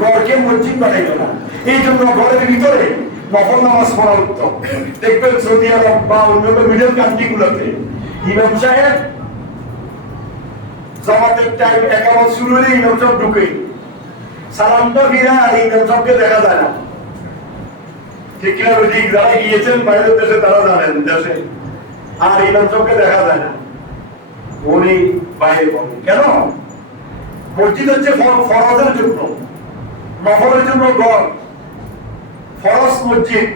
ঘরকে মসজিদ বানাইল না। এই জন্য ঘরের ভিতরে নফল নামাজ পড়া উত্তম। দেখবেন সৌদি আরব বা অন্যান্য মিডল কান্ট্রি গুলোতে ইমাম সাহেব জামাতের টাইম একামত শুরু হলে ইমাম সাহেব ঢুকে সালামটা ফিরা আর ইমাম সাহেবকে দেখা যায় না। ঠিক কিনা ঠিক, যারা গিয়েছেন বাইরের দেশে তারা জানেন দেশে আর ইমাম সাহেবকে দেখা যায় না, উনি বাইরে পড়েন। কেন? মসজিদ হচ্ছে ফরজের জন্য, নফলের জন্য ঘর। ফরজ মসজিদ,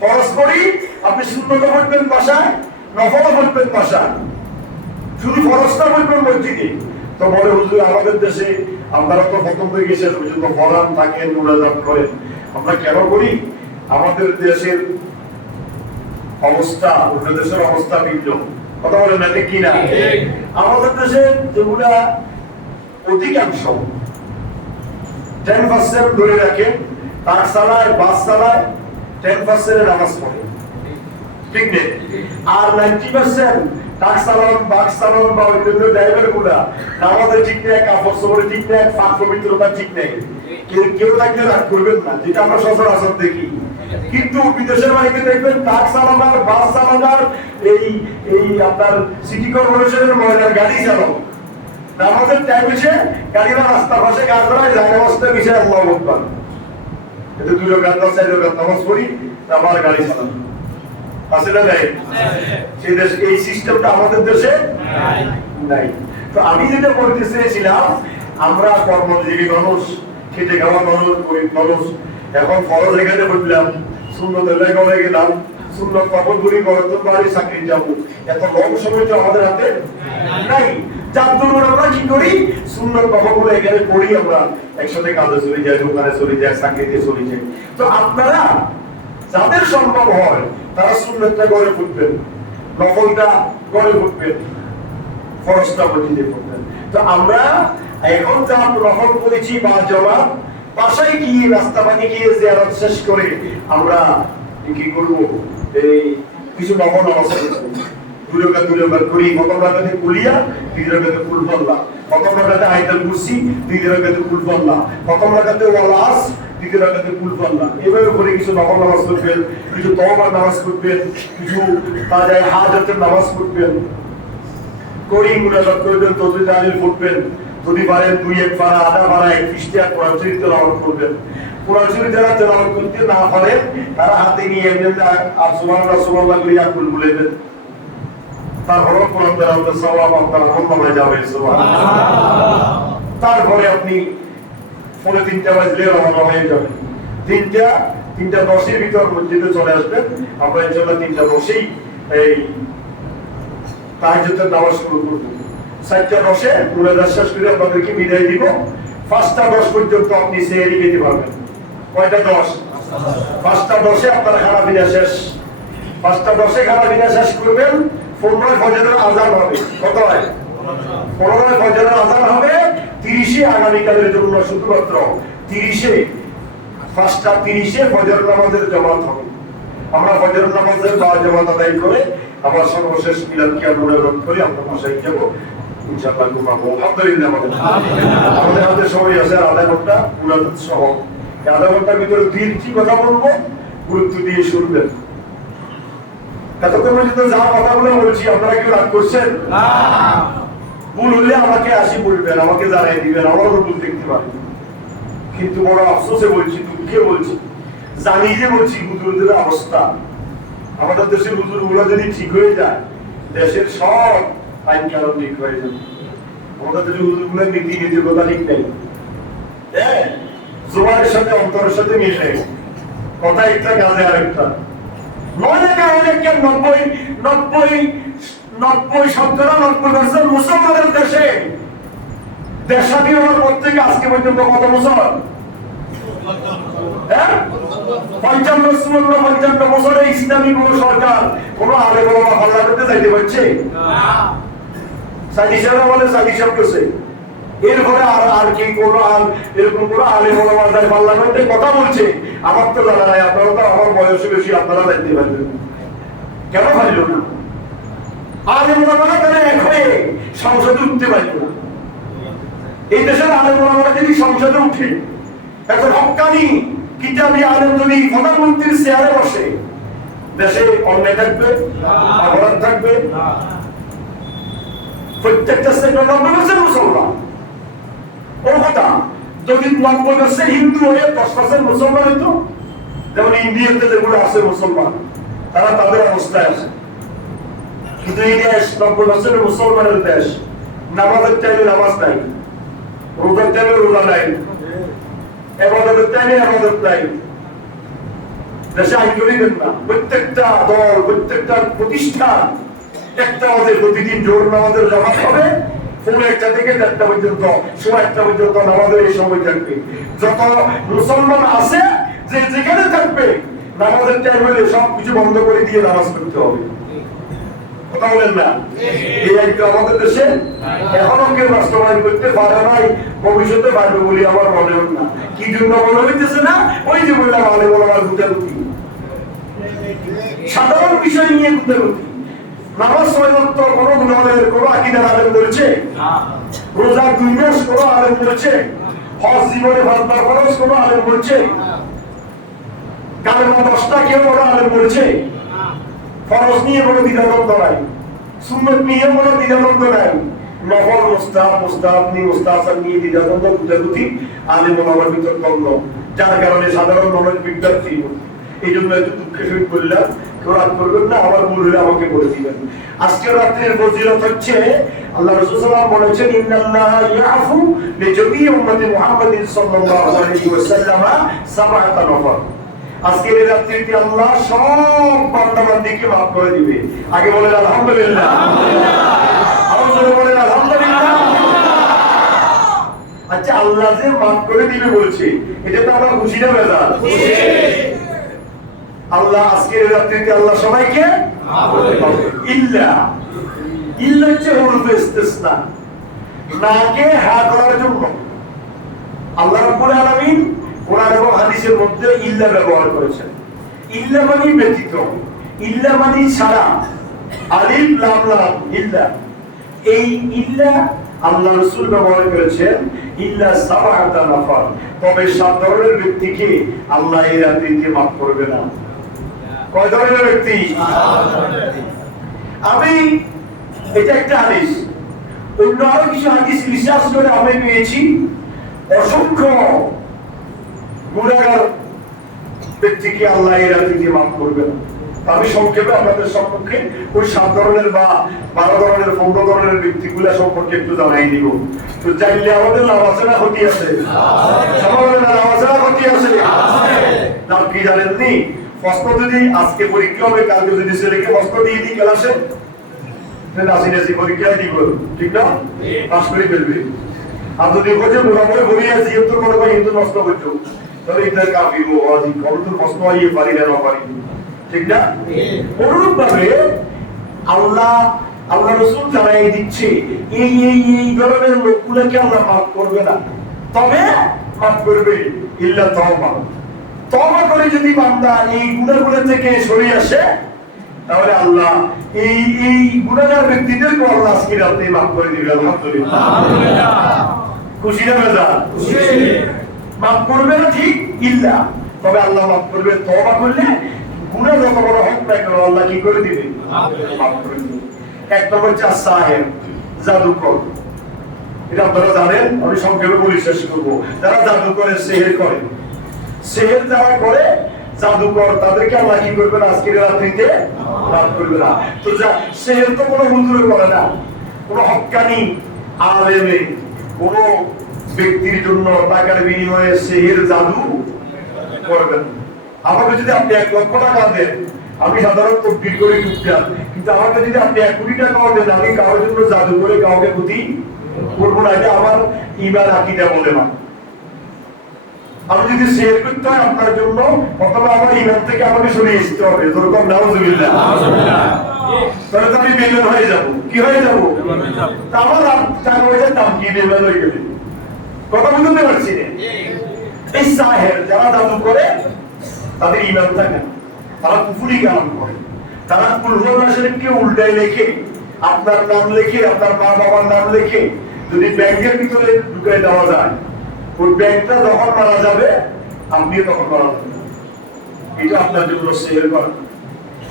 ফরজ করি আপনি সুন্নত পড়বেন বাসায়, নফলও পড়বেন বাসায়, শুধু ফরজটা পড়বেন মসজিদে। তো বলে হুজুর আমাদের দেশে আপনারা তো প্রথম থেকে গেছেন পর্যন্ত ফরাম থাকেন, মুনাজাত করেন, আমরা কেন করি? আমাদের দেশের অবস্থা অন্য দেশের অবস্থা ভিন্ন। কথা বলেন না ঠিক কিনা? আমাদের দেশে যেগুলা অধিকাংশ 10% ধরে রাখেন, ট্রাক চালায়, বাস চালায়, 10% নামাজ পড়ে, ঠিক নেই? আর 90% ট্রাক চালান, বাস চালান বা অন্যান্য ড্রাইভার গুলা নামাজে ঠিক নেই, কাপড় চোপড়ে ঠিক নেই, ফাঁক পবিত্রতা ঠিক নেই। কেউ লাগলে রাগ করবেন না, যেটা আমরা সচরাচর দেখি। কিন্তু বিদেশের বাড়িতে দেখবেন ট্রাক চালানোর, বাস চালানোর, এই আপনার সিটি কর্পোরেশনের ময়লার গাড়ি চালানো, নামাজের টাইম এসে গাড়িরা রাস্তার পাশে গাছ ধরায় যায়, নামাজটা বিষয় আল্লাহ আকবার, এতে 2 রাকাত 4 রাকাত নামাজ পড়ি, আবার গাড়ি চালানো আছে না নাই? সেই দেশে এই সিস্টেমটা আমাদের দেশে নাই। তো আমি যেটা বলতে চেয়েছিলাম, আমরা কর্মজীবী মানুষ, খেটে খাওয়া মানুষ, গরিব মানুষ, এখন ফরজ এখানে বললাম, সুন্নতের জায়গায় গেলাম, সুন্নত কাপড় গুলি করতে পারি, চাকরি যাবো, এত লং সময় তো আমাদের হাতে নাই। যার দরুন আমরা কি করি, সুন্নত কাপড়গুলো এখানে পড়ি, আমরা একসাথে কাজে চলে যাই, দোকানে চলে যাই, চাকরিতে চলে যাই। তো আপনারা যাদের সম্ভব হয় তারা সুন্নতটা গড়ে ফুটবেন, নফলটা গড়ে ফুটবেন, ফরজটা মসজিদে ফুটবেন। তো আমরা এখন যা নফল করেছি বা জমা, বাসায় গিয়ে রাস্তা পানি গিয়ে জিয়ারত শেষ করে আমরা কি করব, এই কিছু নফল নামাজ পড়ব। 2 রাকাত করি, প্রথম রাকাতে কুলিয়া, 2 রাকাতে কুল আল্লাহ, প্রথম রাকাতে আয়াতুল কুরসি, 2 রাকাতে কুল আল্লাহ, প্রথম রাকাতে ওয়ালাস, 2 রাকাতে কুল আল্লাহ। এভাবে করে কিছু নফল নামাজ পড়বেন, কিছু তওবার নামাজ পড়বেন, কিছু তাজায় হাজাতের নামাজ পড়বেন, করি মুনাজাত করবেন, তসবিহ তাহলিল পড়বেন, যদি পারেন 2-1 পারা, আধা পারা, 1 পৃষ্ঠা কোরআন শরীফ তেলাওয়াত করবেন। কোরআন শরীফ যারা তেলাওয়াত করতে না পারেন তারা হাতে নিয়ে এমনি আর সুবহানাল্লাহ সুবহানাল্লাহ করে আকুল বলেবেন, তারপরে কোরআন তেলাওয়াতের সওয়াব আপনার আমলে যাবে, সুবহানাল্লাহ। তারপরে আপনি 3:30 বাজলে রওনা হয়ে যাবেন, 3:10 এর ভিতর মসজিদে চলে আসবেন। আমরা ইনশাআল্লাহ 3:10 এই তাহাজ্জুদের নামাজ শুরু করব। 4:10 মুনাজাত শেষ করে আপনাদেরকে বিদায় দিব। 5:10 পর্যন্ত আপনি সেহরি খেতে পারবেন। কয়টা 10? 5:10 আপনার খানা পিনা শেষ। 5:10 খানা পিনা শেষ করবেন, 15 ফজরের আযান হবে। কত হয়? 15 ফজরের আযান হবে। 30 আগামীকালের জন্য শুধুমাত্র 5:30 ফজর নামাজের জামাত হবে। আমরা ফজর নামাজের বা জামাত আদায় করে আবার সর্বশেষ মিলাদ কিয়াম মুনাজাত করে আমরা বাসায় যাব ইনশাআল্লাহ। ঘুমাবো আলহামদুলিল্লাহ। আমাদের হাতে সময় আছে আধা ঘন্টা মুনাজাত সহ। এই আধা ঘন্টার ভিতরে কি কথা বলবো গুরুত্ব দিয়ে শুনবেন। এতক্ষণ পর্যন্ত যা কথাগুলো বলছি আপনারা কি রাগ করছেন? না। ভুল হলে আমাকে বলবেন, আমাকে জানাই দিবেন, আমারও ভুল দেখতে পারেন। কিন্তু বড় আফসোসে বলছি, দুঃখে বলছি, জানি যে বলছি হুজুরদের অবস্থা। আমাদের দেশের হুজুরগুলো যদি ঠিক হয়ে যায়, দেশের সব আইন কানুন ঠিক হয়ে যাবে। আমাদের দেশের হুজুরগুলো নীতি কথা ঠিক নেই, জোয়ারের সাথে অন্তরের সাথে মিল নেই, কথা একটা কাজে আরেকটা। 90% মুসলমানের দেশে দেশাধীন হওয়ার পর থেকে আজকে পর্যন্ত কত মুসলমান? 55 বছরে ইসলামী কোন সরকার কোন আলেম ওলামা হাল্লা করতে যাইতে পারছে? সাইদিশারা বলে সাইদিশাব করছে, এরপরে আর কি কোন এরকম কোন আলেম ওলামা যাই পার্লামেন্টে কথা বলছে? আমার তো জানা নাই, আপনারা তো আমার বয়সে বেশি, আপনারা জানতে পারবেন। কেন পারল না? আলেম ওলামারা তারা এক হয়ে সংসদে উঠতে পারত না। এই দেশের আলেম ওলামারা যদি সংসদে উঠে এখন হক্কানি কিতাবি আলেম যদি প্রধানমন্ত্রীর চেয়ারে বসে, দেশে অন্যায় থাকবে, অপরাধ থাকবে? প্রত্যেকটা সেক্টর 90% মুসলমান। ও কথা, যদি 90% হিন্দু হয়ে 10% মুসলমান হইতো, যেমন ইন্ডিয়াতে যেগুলো আছে মুসলমান, তারা তাদের অবস্থায় আছে। কিন্তু এই দেশ 90% মুসলমানের দেশ, নামাজের টাইমে নামাজ নাই, রোজার টাইমে রোজা নাই, ইবাদতের টাইমে ইবাদত নাই। দেশে আইন করিবেন না, প্রত্যেকটা দল, প্রত্যেকটা প্রতিষ্ঠান একটা আমাদের প্রতিদিন জোর নামাজের জামাত হবে, পুরো 1টা থেকে 1টা পর্যন্ত, সোয়া 1টা পর্যন্ত নামাজের এই সময় থাকবে। যত মুসলমান আছে যে যেখানে থাকবে, নামাজের টাইম হলে সবকিছু বন্ধ করে দিয়ে নামাজ পড়তে হবে। কথা বলেন না? এই আইনটা আমাদের দেশে এখনো কেউ বাস্তবায়ন করতে পারে নাই, ভবিষ্যতে পারবে বলে আমার মনে হয় না। কি জন্য মনে হইতেছে না? ওই যে বললাম, আলেম ওলামার গুতাগুতি, সাধারণ বিষয় নিয়ে গুতাগুতি। নামাজ 6 ওয়াক্ত কোনো গুনাহের কোনো আকীদার আলেম বলেছে? রোজা 2 মাস কোনো আলেম বলেছে? হজ জীবনে 5 বার ফরজ কোনো আলেম বলেছে? কালেমা 10টা কেউ কোনো আলেম বলেছে? ফরজ নিয়ে কোনো দ্বিধাদ্বন্দ্ব নাই, সুন্নত নিয়ে কোনো দ্বিধাদ্বন্দ্ব নাই, নফল মুস্তাহাব নিয়ে মুস্তাহাব নিয়ে দ্বিধাদ্বন্দ্ব গুতাগুতি আলেম ওলামার ভিতর দ্বন্দ্ব, যার কারণে সাধারণ মানুষ বিদ্যার্থী। এই জন্য এত দুঃখের সহিত বললাম, কেউ রাগ করবেন না, আমার ভুল হলে আমাকে বলে দিবেন। আজকের রাত্রের ফজিলত হচ্ছে, আল্লাহ রাসূল সাল্লাল্লাহু আলাইহি ওয়াসাল্লাম বলেছেন, ইন্নাল্লাহা ইয়াফু লিজামি উম্মতি মুহাম্মাদিন সাল্লাল্লাহু আলাইহি ওয়াসাল্লাম সাবআতা নফর। আজকের এই রাত্রিতে আল্লাহ সব বান্দা-বান্দীকে মাফ করে দিবে। আগে বলেন আলহামদুলিল্লাহ, আলহামদুলিল্লাহ। আরো জোরে বলেন আলহামদুলিল্লাহ। আচ্ছা, আল্লাহ যে মাফ করে দিবে বলছে, এটা তো আমরা খুশি না বেজার? খুশি। আল্লাহ আজকের রাত্রিতে আল্লাহ সবাইকে ইল্লা ইল্লা হচ্ছে হুরুফে ইস্তিসনা, নাকে হা করার জন্য আল্লাহ রাব্বুল আলামিন কোরআন এবং হাদিসের মধ্যে ইল্লা ব্যবহার করেছেন। ইল্লা মানে ব্যতীত, ইল্লা মানে ছাড়া, আলিফ লাম লাম ইল্লা। এই ইল্লা আল্লাহ রাসূল ব্যবহার করেছেন ইল্লা সাবআতা নাফর, তবে 7 ধরনের ব্যক্তিকে আল্লাহ এই রাত্রিতে মাফ করবে না। কয় ধরনের ব্যক্তি? আমি এটা একটা হাদিস, অন্য আরো কিছু হাদিস রিসার্চ করে আমি পেয়েছি অসংখ্য গুনাহগার ব্যক্তিকে আল্লাহ এই রাত্রিতে মাফ করবে না। আমি সংক্ষেপে আপনাদের সম্মুখে ওই 7 ধরনের বা 12 ধরনের 15 ধরনের ব্যক্তিগুলা সম্পর্কে একটু জানাই দিব। তো জানলে আমাদের লাভ আছে না ক্ষতি আছে? সবাই লাভ আছে না ক্ষতি আছে? নাম কি জানেননি? প্রশ্ন যদি আজকে পরীক্ষা হবে, কালকে যদি ছেলেকে প্রশ্ন দিয়ে দিই ক্লাসে, নাসি পরীক্ষা দিব, ঠিক না? পাস করে ফেলবে। আর যদি বলছে মোটামুটি বলি আছি কিন্তু কোনো ভাই হিন্দু নষ্ট করছো, তাহলে এটা কাফি ও আজি কবুতর প্রশ্ন আইয়ে পারি না পারি, ঠিক না? অনুরূপ ভাবে আল্লাহ রাসূল জানাই দিচ্ছে এই ধরনের লোকগুলোকে আল্লাহ মাফ করবে না, তবে মাফ করবে ইল্লা তাওবা। তওবা করে যদি বান্দা এই গুনাহগুলো থেকে সরে আসে, তাহলে আল্লাহ এই গুনাহগার ব্যক্তিদেরকে আল্লাহ আজকে রাতে মাফ করে দিবে। আলহামদুলিল্লাহ, আলহামদুলিল্লাহ। খুশি না বেজার? খুশি। মাফ করবে না ঠিক, ইল্লা, তবে আল্লাহ মাফ করবে তওবা করলে। গুনাহ যত বড় হোক না কেন আল্লাহ কি করে দিবে? মাফ করে দিবে। এক নম্বর হচ্ছে সাহেব, জাদুকর। এটা আপনারা জানেন, আমি সংক্ষেপে বলে শেষ করবো। যারা জাদু করে, সিহর করে, সিহর যারা করে, জাদুকর, তাদেরকে আল্লাহ কি করবে না আজকের রাত্রিতে? মাফ করবে না। তো সিহর তো কোনো হুজুরে করে না, কোনো হক্কানি আলেমে কোনো ব্যক্তির জন্য টাকার বিনিময়ে সিহর জাদু করবেন। আমাকে যদি আপনি 1 লক্ষ টাকা দেন, আমি সাধারণত তকবীর করে চুপচাপ, কিন্তু আমাকে যদি আপনি 1 কোটি টাকা দেন, আমি কারোর জন্য জাদু করে কাউকে ক্ষতি করবো না। এটা আমার ঈমান আকীদা বলে না। আমি যদি শেয়ার করতে হয় আপনার জন্য, প্রথমে আমার ঈমান থেকে আমাকে সরিয়ে আসতে হবে। যেরকম নাউজুবিল্লাহ, তাহলে তো আমি বেঈমান হয়ে যাব। কি হয়ে যাব? আমার টাকা পয়সার দাম কি বেঈমান হয়ে গেলে? কথা বুঝতে পারছি না। এই সাহেব যারা জাদু করে, তাদের ঈমান থাকে, তারা কুফরি কালাম করে, তারা কুল হুয়াল্লাহ শরীফকে উল্টায় লেখে, আপনার নাম লেখে, আপনার মা বাবার নাম লেখে, যদি ব্যাংকের ভিতরে ঢুকায় দেওয়া যায়, ওই ব্যাংকটা যখন মারা যাবে আপনি তখন মারা যাবেন। এটা আপনার জন্য শেয়ার করা।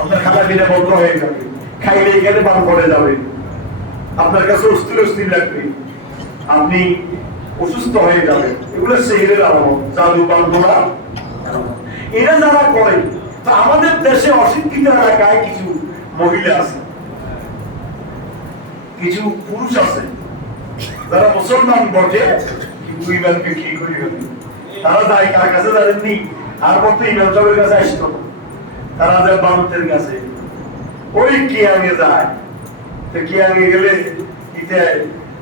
আপনার খাতা পিঠা বন্ধ হয়ে যাবে, খাইলে এখানে পান করে যাবে, আপনার কাছে অস্থির অস্থির লাগবে, আপনি অসুস্থ হয়ে যাবেন। এগুলো শেয়ারের আলামত, জাদু বান্ধবরা এরা যারা করে। তো আমাদের দেশে অশিক্ষিত এলাকায় কিছু মহিলা আছে, কিছু পুরুষ আছে যারা মুসলমান বটে কিন্তু ইমানকে কি করি হবে। তারা যায় কার কাছে জানেননি? আর মতো ইমাম সাহেবের কাছে আসতো না, তারা যায় বামতের কাছে। ওই কি আগে যায়, তো কি আগে গেলে ইতে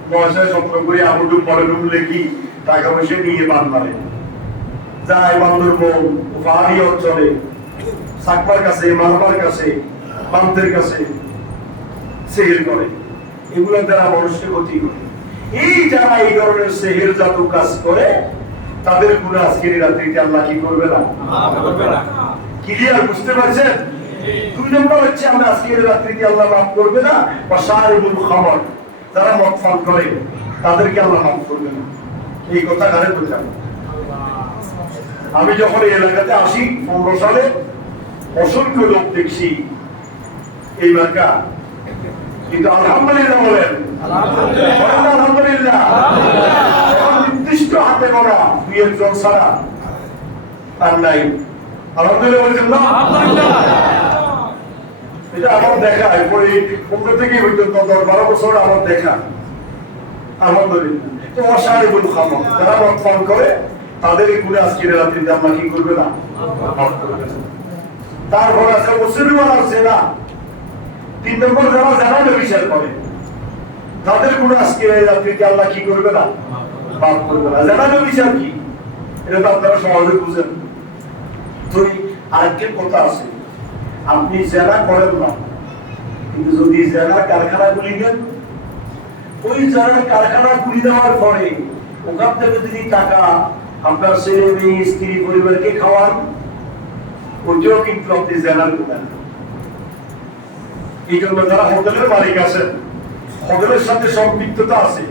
পয়সায় সম্পর্ক করে আমুডুম বড়ডুম লেখি টাকা পয়সা নিয়ে বান মারে যায় বান্দর বন পাহাড়ি অঞ্চলে সাকবার কাছে, মারবার কাছে, বামতের কাছে সেহের করে। এগুলো দ্বারা মানুষকে ক্ষতি করে। এই যারা এই ধরনের সেহের জাদু কাজ করে তাদের গুনাহ আজকের রাত্রিতে আল্লাহ কি করবে না? ক্লিয়ার বুঝতে পারছেন? দুই নম্বর হচ্ছে আমরা আজকের রাত্রিতে আল্লাহ মাফ করবে না। ওয়াশারিবুল খামর, যারা মদ পান করে তাদেরকে আল্লাহ মাফ করবে না। এই কথা কারে বললাম? আমি যখন এই এলাকাতে আসি 15 সালে অসংখ্য লোক দেখছি এই মার্কা, কিন্তু আলহামদুলিল্লাহ বলেন আলহামদুলিল্লাহ নির্দিষ্ট হাতে গড়া 2-1 ছাড়া আর নাই। আলহামদুলিল্লাহ বলছেন না? এটা আমার দেখা, পরে 15 থেকে পর্যন্ত 10-12 বছর আমার দেখা। আলহামদুলিল্লাহ। তো ওয়াশারিবুল খামর, যারা মদ পান করে তাদের গুনাহ আজকের রাত্রিতে আল্লাহ কি করবে না? মাফ করবে না। তারপর আছে মুসলিমান আছে না। 3 নম্বর যারা জানা বিচার করে তাদের গুনাহ আজকের রাত্রিতে আল্লাহ কি করবে না? মাফ করবে না। জানা বিচার কি এটা তো আপনারা সহজে বুঝেন। তো আরেকটা কথা আছে, আপনি জেনা করেন না, কিন্তু যদি জেনা কারখানা খুলি দেন, ওই জেনা কারখানা খুলি দেওয়ার পরে ওখান থেকে যদি টাকা আপনার ছেলে মেয়ে স্ত্রী পরিবারকে খাওয়ান, ওইটাও কিন্তু আপনি জেনার গুনাহ। এই জন্য যারা হোটেলের মালিক আছেন, হোটেলের সাথে সম্পৃক্ততা আছে,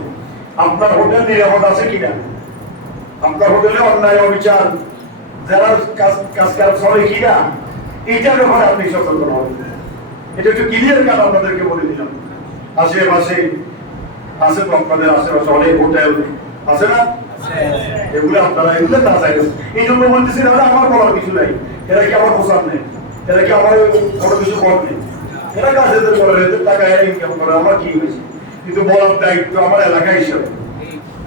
আপনার হোটেল নিরাপদ আছে কিনা, আপনার হোটেলে অন্যায় অবিচার যারা কাজ চলে কিনা, এইটার ব্যাপারে আপনি সতর্ক হবেন। এটা একটু ক্লিয়ার কাজ আপনাদেরকে বলে দিলাম। আশেপাশে আছে তো, আপনাদের আশেপাশে অনেক হোটেল আছে না? এগুলো আপনারা এগুলো না চাইবেন। এই জন্য বলতেছি না আমার বলার কিছু নাই, এরা কি আমার পোশাক নেই, এরা কি আমার বড় কিছু কম নেই, এরা কাজে করে টাকা এরা ইনকাম করে, আমার কি হয়েছে? কিন্তু বলার দায়িত্ব আমার এলাকা হিসেবে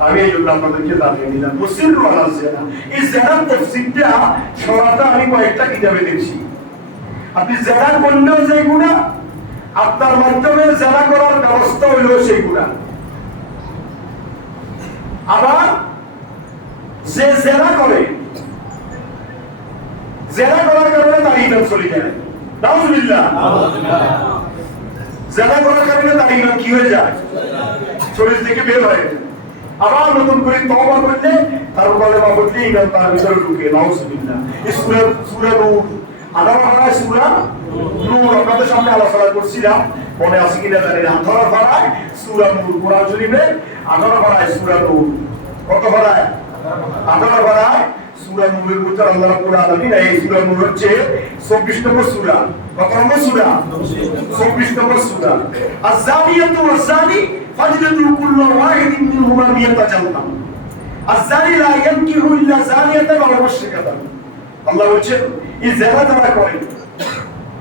আমি এই জন্য আপনাদেরকে জানিয়ে দিলাম। মুসলিম রোহান জেনা, এই জেনার তফসিলটা সরাটা আমি কয়েকটা কিতাবে দেখছি। আপনি জেনা করলেও যে গুনাহ, আপনার মাধ্যমে জেনা করার ব্যবস্থা হইল সেই গুনাহ। আবার যে জেনা করে, জেনা করার কারণে তার ইমান চলে যায়, নাউজুবিল্লাহ, জেনা করার কারণে তার ইমান কি হয়ে যায়? শরীর থেকে বের হয়ে যায়। আবার নতুন করে তওবা করলে তার কালেমা পড়লে ইমান তার ভিতরে ঢুকে, নাউজুবিল্লাহ। এই সূরা নূর, আল্লাহর পাড়ায় সূরা নূর আপনাদের সামনে আলোচনা করছিলাম, মনে আছে কিনা জানি না। 18 পাড়ায় সূরা নূর, কোরআন শরীফে 18 পাড়ায় সূরা নূর। কত পাড়ায়? 18 পাড়ায় সূরা নূরের ভিতর আল্লাহ রাব্বুল আলামিন এই সূরা নূর হচ্ছে 24 নম্বর সূরা। কত নম্বর সূরা? 24 নম্বর সূরা। আয-যানিয়াতু ওয়াজ-যানি ফাজলিদু কুল্লা ওয়াহিদিন মিনহুমা মিয়াতা জালদা। আয-যানি লা ইয়ানকিহু ইল্লা যানিয়াতান ওয়া মুশরিকাতান। আল্লাহ বলেন এই যারা যারা করে,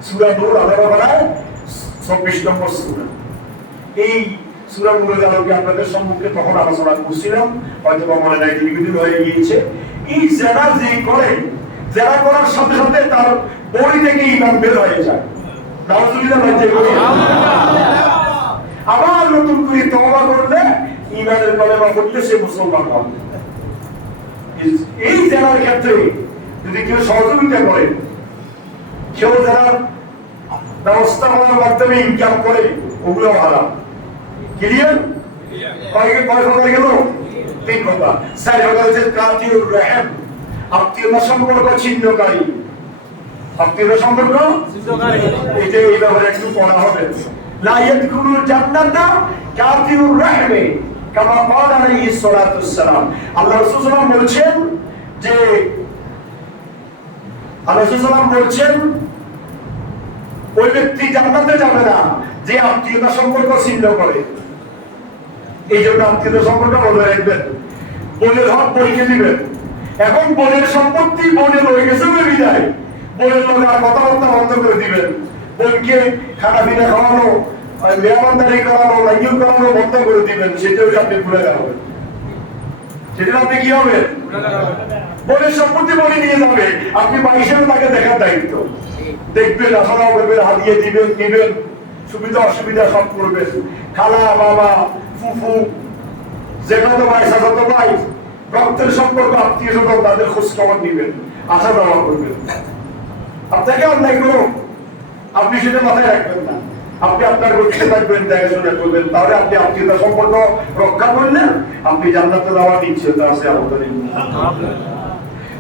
সূরা নূর 18 পাড়ায় 24 নম্বর সূরা। এই সূরা নূরের আলোকে আপনাদের সম্মুখে তখন আলোচনা করছিলাম, হয়তো মনে নাই, দীর্ঘদিন হয়ে গিয়েছে। এই যারা যে করে, যারা করার সাথে সাথে তার বই থেকে ঈমান বের হয়ে যায়, নাউজুবিল্লাহ বলতে বলি। আবার নতুন করে তওবা করলে, ঈমানের কালেমা পড়লে সে মুসলমান হবে। এই যারার ক্ষেত্রে যদি কেউ সহযোগিতা করে, কেউ যারা ব্যবস্থাপনার মাধ্যমে ইনকাম করে, ওগুলো হারাম। ক্লিয়ার? কয় কথা গেল? 3 কথা। 4 কথা হচ্ছে কাতিউর রহিম, আত্মীয়তা সম্পর্ক ছিন্নকারী। আত্মীয়তা সম্পর্ক ছিন্নকারী, এটা এই ব্যাপারে একটু পড়া হবে। লা ইয়াদখুলুল জান্নাতা কাতিউর রহিম, কামা ক্বালা আলাইহিস সালাতু ওয়াসসালাম। আল্লাহ রাসূল সাল্লাল্লাহু আলাইহি বলছেন যে আল্লাহ রাসূল সাল্লাল্লাহু আলাইহি বলছেন ওই ব্যক্তি জান্নাতে যাবে না যে আত্মীয়তা সম্পর্ক ছিন্ন করে। এই জন্য আত্মীয়তা সম্পর্ক বজায় রাখবেন, বোনের হক বোনকে দিবেন। এখন বোনের সম্পত্তি বোনের হয়ে গেছে বিদায়, বোনের লোক আর কথাবার্তা বন্ধ করে দিবেন। বোনকে খানা পিনা খাওয়ানো, মেহমানদারি করানো, লাইন করানো বন্ধ করে দিবেন। সেটাও আপনি ভুলে যাবেন, সেটা আপনি কি হবে? বোনের সম্পত্তি বলে নিয়ে যাবে, আপনি মা হিসেবে তাকে দেখার দায়িত্ব। দেখবেন, আসলে করবেন, হাতিয়ে দিবেন, নিবেন, সুবিধা অসুবিধা সব করবেন। খালা, বাবা, ফুফু, যেখানে তো ভাই, সাথে ভাই, রক্তের সম্পর্ক, আত্মীয় স্বজন, তাদের খোঁজ খবর নিবেন, আসা যাওয়া করবেন। আপনাকে অন্যায় করো, আপনি সেটা মাথায় রাখবেন না, আপনি আপনার গতিতে থাকবেন, দেখাশোনা করবেন। তাহলে আপনি আত্মীয়তা সম্পর্ক রক্ষা করলেন, আপনি জান্নাতে যাওয়ার নিশ্চয়তা আছে আমাদের।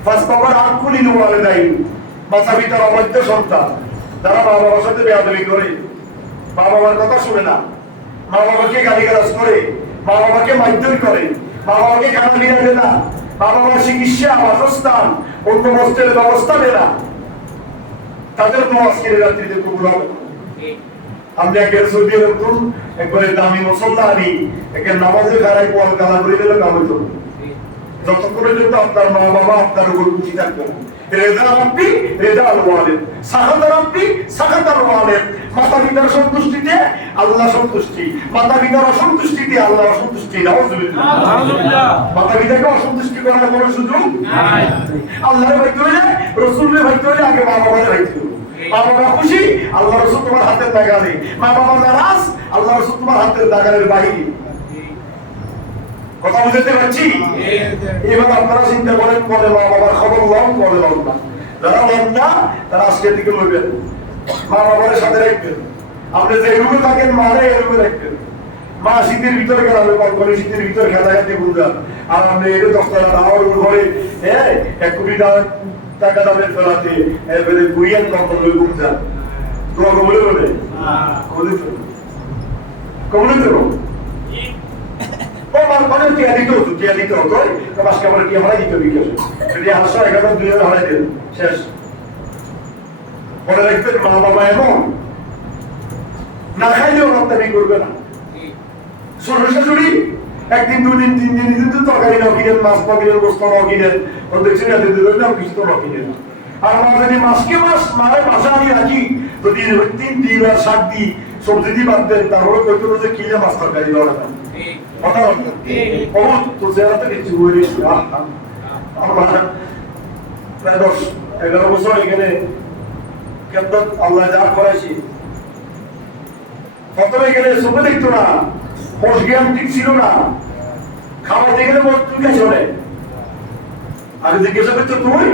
ফাসতাবার আকুলিল ওয়ালিদাইন, মাতা পিতার অবাধ্য সন্তান যারা মা বাবার সাথে বেয়াদবি করে, মা বাবার কথা শুনে না, মা বাবাকে গালিগালাজ করে, মা বাবাকে মারধর করে, মা বাবাকে খানা পিনা দেয় না, মা বাবার চিকিৎসা, বাসস্থান, অন্য বস্ত্রের ব্যবস্থা দেয় না, তাদের তো আজকের রাত্রিতে কবুল হবে। আমরা একের সৌদি আরব একবারে দামি মুসল্লা আনি, একের নামাজে গাড়াই পোয়াল গালা করে দিলে কাম হইতো। যতক্ষণ পর্যন্ত আপনার মা বাবা আপনার উপর খুশি থাকবে, রেজা রাব্বি রেজা আল ওয়ালিদ, সাখাত রাব্বি সাখাত আল ওয়ালিদ। মাতা পিতার সন্তুষ্টিতে আল্লাহ সন্তুষ্টি, মাতা পিতার অসন্তুষ্টিতে আল্লাহ অসন্তুষ্টি। নাউযুবিল্লাহ। মাতা পিতাকে অসন্তুষ্টি করার কোনো সুযোগ নাই। আল্লাহর ভাইতে হইলে, রাসূলের ভাইতে হইলে আগে মা বাবার ভাইতে হইলে। মা বাবা খুশি, আল্লাহ রাসূল তোমার হাতের নাগালে। মা বাবা নারাজ, আল্লাহ রাসূল তোমার হাতের নাগালের বাইরে। কথা বুঝতে পারছি? এবার আপনারা চিন্তা করেন, বলে মা বাবার খবর লন, বলে লন না। যারা লন না তারা আজকের দিকে লইবেন, মা বাবার সাথে রাখবেন। আপনি যে রুমে থাকেন মারে এই রুমে রাখবেন। মা শীতের ভিতরে গেলাম, করে শীতের ভিতরে খেলাঘাতি বুঝলাম, আর আপনি এটা 10 টাকা আমার ঘরে 1 কোটি টাকা দামের ফেলাতে এবারে বুইয়ান কখন লই বুঝলাম তোমার কবলে বলে কবলে তো ও মার মানে টিয়া দিতে হতো মাস কেমন টিয়া হারাই দিত বিকাশে, যদি 800-1000 হারাই দেন শেষ। মনে রাখবেন, মা বাবা এমন না খাইলেও রপ্তানি করবে না। শ্বশুর শাশুড়ি একদিন 2 দিন 3 দিন কিন্তু তরকারি নাও কিনেন, মাছ নাও কিনেন, গোস্ত নাও কিনেন, দেখছেন এত দূর নাও কিছু তো নাও কিনেন। আর মা যদি মাছকে মাছ মারে মাসা আনি রাখি, যদি 3 দিন আর 7 দিন সবজি দিয়ে বাদ দেন, তারপরে কইতো যে কিনে মাছ তরকারি দেওয়া না কথা বলতো বহুত তো যারা তো কিছু বলি। আমার প্রায় 10-11 বছর এখানে কেন আল্লাহ যা করেছি, প্রথমে এখানে চোখে দেখতো না, হোশ জ্ঞান ঠিক ছিল না, খাওয়াইতে গেলে তুই কে চলে, আগে জিজ্ঞাসা করছো তুই,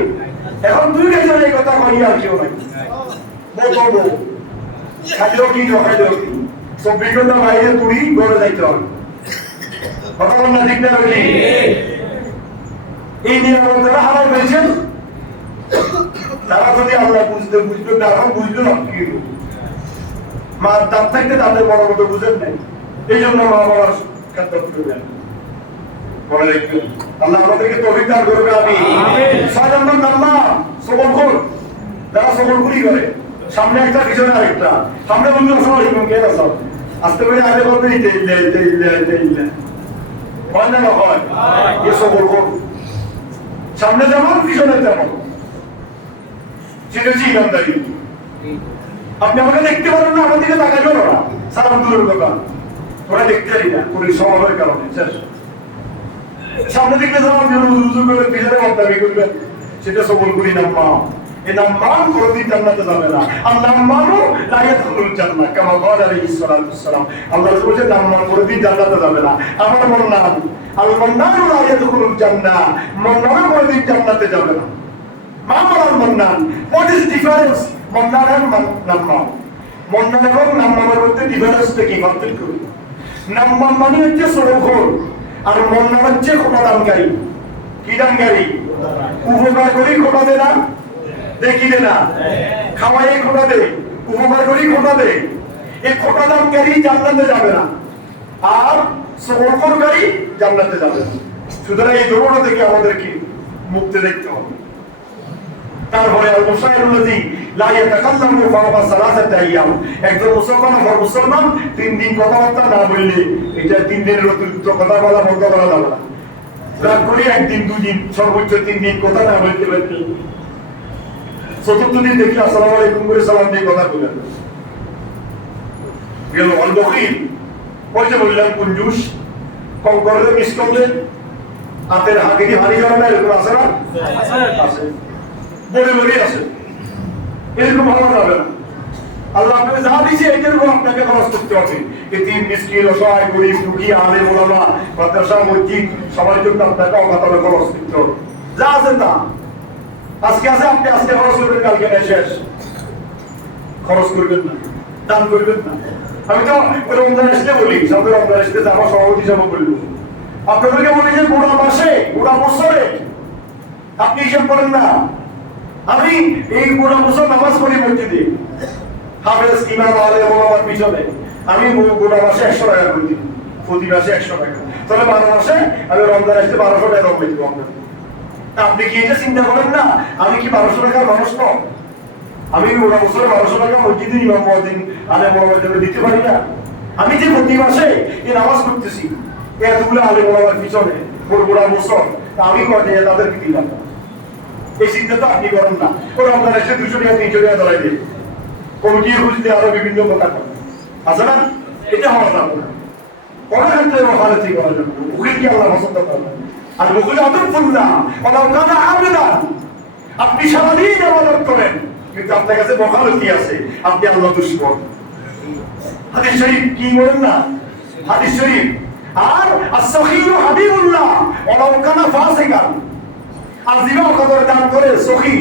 এখন তুই কে চলে, এই কথা কই আর কেউ নাই। বলবো খাইলেও কি খাইলেও কি 24 ঘন্টা বাইরে তুই ঘরে যাইতে হবে। কথা বল না, ঠিক না? এই নিয়ম যারা হারাই ফেলছেন, তারা যদি আল্লাহ বুঝবে না, এখন বুঝবে না কি মা দাঁত থাকতে তাদের বড় মতো বুঝেন নাই, এই জন্য মা বাবার খেদমত করবেন। মনে রাখবেন, আল্লাহ আমাদেরকে তৌফিক দান করবে। আমি 6 নম্বর নাম্বার সবরকুর, যারা সবরকুরি করে, সামনে একটা পিছনে আরেকটা, সামনে বন্ধু আসলে কেন সব আসতে পারে, আগে বলতে হয় না হয় এ সবরকুর, সামনে যেমন পিছনে তেমন, সেটা ইমানদারি। আপনি আমাকে দেখতে পারেন না, আমার দিকে তাকাইও না, সালাম দূরের কথা, ওরা দেখতে পারি না ওই স্বভাবের কারণে। সামনে দেখলে যেমন রুজু করে পিছনে বদনামি করবেন, সেটা সবরকুরি নাম্মা। এই নাম্মান কোনদিন জান্নাতে যাবে না। আর নাম্মানও লা ইয়াদখুলুল জান্নাহ কামা ক্বালা আলাইহিস সালাতু ওয়াসসালাম। আল্লাহ বলেছেন নাম্মান কোনদিন জান্নাতে যাবে না। আমার মন্নান আল মন্নানু লা ইয়াদখুলুল জান্নাহ, মন্নানও কোনদিন জান্নাতে যাবে না। মামাল মন্নান, হোয়াট ইজ ডিফারেন্স মন্নান আর নাম্মান? মন্নান এবং নাম্মানের মধ্যে ডিফারেন্সটা কি? পার্থক্য কি? নাম্মান মানে হচ্ছে সরখোর, আর মন্নান হচ্ছে খোটা দানকারী। কি দানকারী? উপকার করি খোটা দে না, দেখি দে না, খাওয়াই খোটা দে, উপকার করি খোটা দে। এই খোটা দানকারী জান্নাতে যাবে না। আর সফরকারী জান্নাতে যাবে না। সুতরাং এই দুর্ঘটনা থেকে আমাদেরকে মুক্তি দেখতে হবে। তারপরে আল মুসাইরুল্লাযী লা ইয়াতাকাল্লামু ফাওকা সালাসাতি আইয়াম, একজন মুসলমান 3 দিন কথাবার্তা না বললে এটা 3 দিনের অতিরিক্ত কথা বলা বন্ধ করা যাবে না। রাত করে 1 দিন 2 দিন সর্বোচ্চ 3 দিন কথা না বলতে পারলে চতুর্থ দিন দেখি আসসালামু আলাইকুম করে সালাম দিয়ে কথা বলেন। গেল আল বখিল, ওই যে বললাম কঞ্জুস, কম করলে মিস করলে হাতের হাতে কি হারিয়ে যাবে না, এরকম আছে না? আছে, বলে আছে, এরকম হওয়া যাবে না। আল্লাহ আপনাকে যা দিয়েছে এরকম আপনাকে খরচ করতে হবে। এতিম মিসকিন অসহায় গরিব দুঃখী আলেম ওলামা মাদ্রাসা মসজিদ সবার জন্য আপনাকে অকাতরে খরচ করতে হবে। যা আছে তা আজকে আছে, আপনি আজকে খরচ করবেন, কালকে শেষ, খরচ করবেন না, দান করবেন না। আমি তো রমজান আসলে বলি, সামনে রমজান আসলে আমার সভাপতি হিসাবে বলবো, আপনাদেরকে বলি যে গোটা মাসে গোটা বছরে আপনি হিসাব করেন না। আমি এই গোটা বছর নামাজ পড়ি মসজিদে, হাফেজ ইমাম আলেম ওলামার পিছনে আমি গোটা মাসে 100 টাকা করে দিই, প্রতি মাসে 100 টাকা। তাহলে 12 মাসে আমি রমজান আসলে 1200 টাকা রমজান দিব। আপনি কি এটা চিন্তা করেন না আমি কি 1200 টাকার মানুষ নয়? আমি গোটা বছরে 1200 টাকা মসজিদে ইমাম মুয়াজ্জিন আলেম ওলামাদের দিতে পারি না? আমি যে প্রতি মাসে এই নামাজ পড়তেছি এতগুলো আলেম ওলামার পিছনে গোটা বছর, আমি কয় যে তাদেরকে দিলাম না। এই চিন্তা তো আপনি করেন না। ও রমজান এসে 200 টাকা 300 টাকা ধরাই দেয়, কমিটি খুঁজতে আরো বিভিন্ন কথা করে আছে না? এটা হওয়া যাবে না। কোনো ক্ষেত্রে মহারতি করার জন্য উকিলকে আল্লাহ পছন্দ করেন। আর মুকুল আদমফুল্লাহ ওলাউকানা আবেদান, আপনি সারাদিন ইবাদত করেন কিন্তু আপনার কাছে মহারতি আছে, আপনি আল্লাহ দুশমন। হাদিস শরীফ কি বলেন না? হাদিস শরীফ। আর as-সাখিয়ু হাবিবুল্লাহ ওলাউকানা ফাসিকান, আর জিবা কদর দান করে সখী,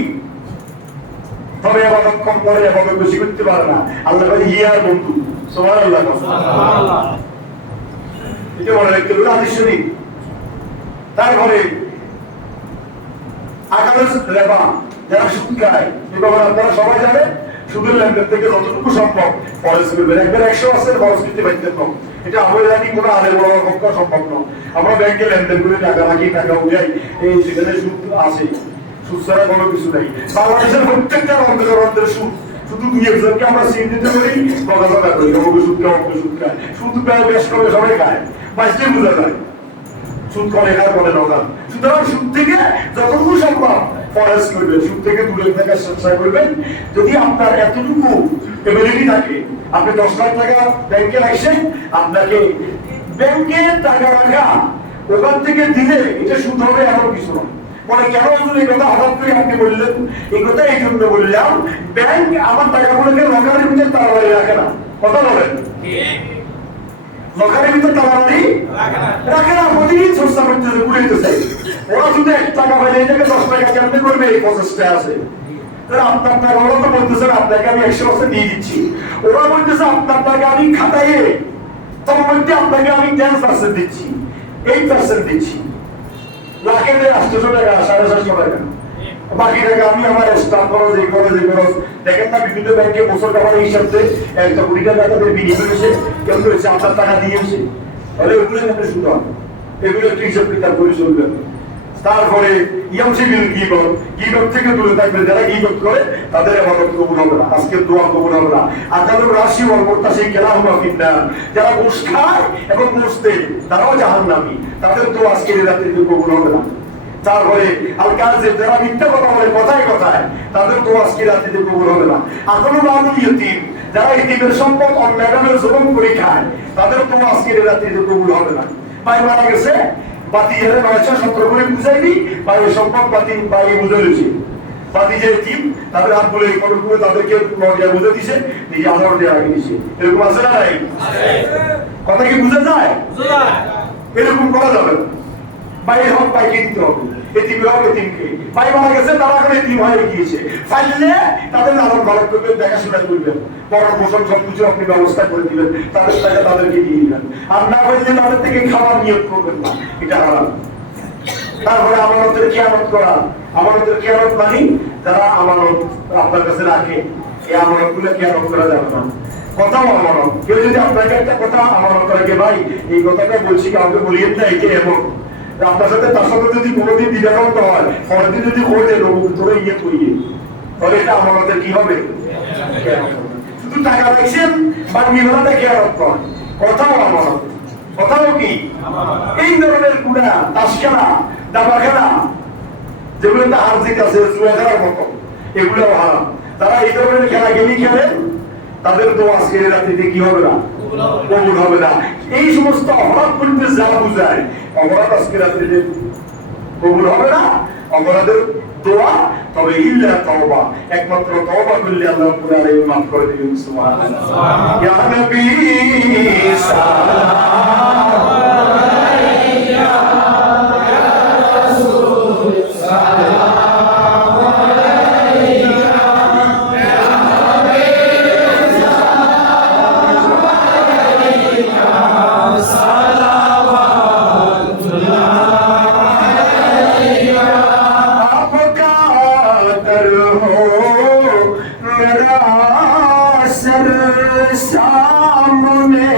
তবে ইবাদত কম করে, ইবাদত বেশি করতে পারে না। আল্লাহ বলে ইয়ার বন্ধু, সুবহানাল্লাহ সুবহানাল্লাহ। এটা মনে রাখতে হবে হাদিস শরীফ। তারপরে আকালের রেবা, যারা সুদ খায়, এই ব্যাপারে আপনারা সবাই জানেন, সুদের লেনদেন থেকে যতটুকু সম্ভব খরচ করবেন। একবার 100% খরচ করতে পারতেন না, এটা আমাদের জানি কোনো আলের বড় পক্ষে সম্ভব নয়। আমরা ব্যাংকে লেনদেন করে টাকা রাখি, টাকা উঠাই, এই সেখানে সুদ আছে, সুদ ছাড়া কোনো কিছু নাই। বাংলাদেশের প্রত্যেকটা অন্তরের সুদ, শুধু 2-1জনকে আমরা চিহ্নিত করি, বকাঝকা করি, অমুক সুদ খায়, অমুক সুদ খায়। সুদ খায় বেশ করে সবাই খায়, বাঁচতে বোঝা যায় সুদ করে খায় বলে নগান। সুতরাং সুদ থেকে যতটুকু সম্ভব ফরেজ করবেন, সুদ থেকে দূরে থাকার চেষ্টা করবেন। যদি আপনার এতটুকু এবিলিটি থাকে, আপনি 10 লাখ টাকা ব্যাংকে রাখছেন, আপনাকে ব্যাংকে টাকা রাখা ওখান থেকে দিলে এটা সুদ হবে এমন কিছু নয়। মানে কেন এই কথা হঠাৎ করে আপনি বললেন? এই কথা এই জন্য বললাম, ব্যাংক আমার টাকাগুলোকে লকারের ভিতরে তাড়াতাড়ি রাখে না। কথা বলেন, লকারের ভিতরে তাড়াতাড়ি রাখে না, প্রতিদিন চেষ্টা করতেছে, ঘুরেতেছে। ওরা যদি 1 টাকা পাইলে এটাকে 10 টাকা কেমনে করবে, এই প্রসেসটা আছে। আপনার টাকা ওরা তো বলতেছে আপনাকে আমি 100% দিয়ে দিচ্ছি, ওরা বলতেছে আপনার টাকা আমি খাটাইয়ে তোর মধ্যে আপনাকে আমি 10% দিচ্ছি, 8% দিচ্ছি। লাখে 800 টাকা, 750 টাকা, বাকি টাকা আমি আমার স্টাফ খরচ, এই খরচ, এই খরচ। দেখেন না বিভিন্ন ব্যাংকে বছর টাকার হিসাবে 1 কোটি টাকা তাদের বিনিয়োগ হয়েছে, কেমন হয়েছে আপনার টাকা দিয়েছে, তাহলে ওগুলো একটা সুদ হবে। এগুলো একটু হিসাব কিতাব করে চলবে। তারপরে ইয়ামসিবিল গীবত, গীবত থেকে দূরে থাকবেন। যারা গীবত করে তাদের ইবাদত কবুল হবে না, আজকের দোয়া কবুল হবে না। আকালুর রাশি ওয়াল মুরতাশি কিলাহুমা ফিন্নার, যারা ঘুষ খায় এবং ঘুষ দেয় তারাও জাহান্নামী, তাদের দোয়া আজকের রাত্রিতে কবুল হবে না। তারপরে আল কাযিব, যারা মিথ্যা কথা বলে কথায় কথায়, তাদের দোয়া আজকের রাত্রিতে কবুল হবে না। আকালুল মালুল ইয়তীম, যারা ইতিমের সম্পদ অন্যায়ভাবে জুলুম করে খায়, তাদের দোয়া আজকের রাত্রিতে কবুল হবে না। ভাই মারা গেছে, বাতি এর 917 করে বুঝাইবি, বা এই সম্পদ বাতি বাই বুঝাইছি, বাতি যে টিম তাদের হাত বলে কোনো করে তাদেরকে নড়িয়া বুঝে দিছে, নিজে 1000 টাকা আগে দিছে। এরকম আছে না নাই? কথা কি বুঝা যায়? এরকম করা যাবে না। বাইরে হক পাইকে দিতে হবে, এতিমের হক এতিমকে। ভাই মারা গেছে, তারা এখন এতিম হয়ে গিয়েছে, ফাইলে তাদের লালন পালন করবেন, দেখাশোনা করবেন, পড়ার পোষণ সবকিছু আপনি ব্যবস্থা করে দিবেন, তাদের টাকা তাদেরকে দিয়ে দিবেন। আর না পাইলে তাদের থেকে খাবার নিয়োগ করবেন না, এটা হারাম। তারপরে আমানতের খেয়ানত করা, আমানতের খেয়ানত মানে যারা আমানত আপনার কাছে রাখে, এই আমানতগুলো খেয়ানত করা যাবে না। কথাও আমানত। কেউ যদি আপনাকে একটা কথা আমানত রাখে, ভাই এই কথাটা বলছি কাউকে বলিয়েন না, একে এমন আপনার সাথে তার সাথে যদি কোনোদিন দ্বিধাদ্বন্দ্ব হয়, পরের দিন যদি কই দেন তোরে ইয়ে করিয়ে, তাহলে এটা আমানতের কি হবে? শুধু টাকা রাখছেন বা নির্মাণটা খেয়ালত নয়, কথাও আমানত। কথাও কি এই ধরনের গুণা, তাস খেলা, দাবা খেলা, যেগুলো হার জিত আছে, জুয়া খেলার মতো, এগুলো হারাম। তারা এই ধরনের খেলা গেমই খেলেন, তাদের তো আজকের রাত্রিতে কি হবে না? কবুল হবে না। এই সমস্ত অপরাধ করতে যা বুঝায়, অপরাধ আজকের রাত্রিতে কবুল হবে না। অপরাধের দোয়া তবে ইল্লা তওবা, একমাত্র তওবা করলে আল্লাহ রাব্বুল আলামিন মাফ করে দিবেন। সুবহানাল্লাহ। ইয়া নবী সাল্লাল্লাহু আলাইহি ইয়া রাসূল সাল্লাল্লাহু আলাইহি ইয়া নবী সাল্লাল্লাহু আলাইহি ইয়া সালাওয়াতুল্লাহ আলাইহি। आपका दर हो मेरा सर सामने,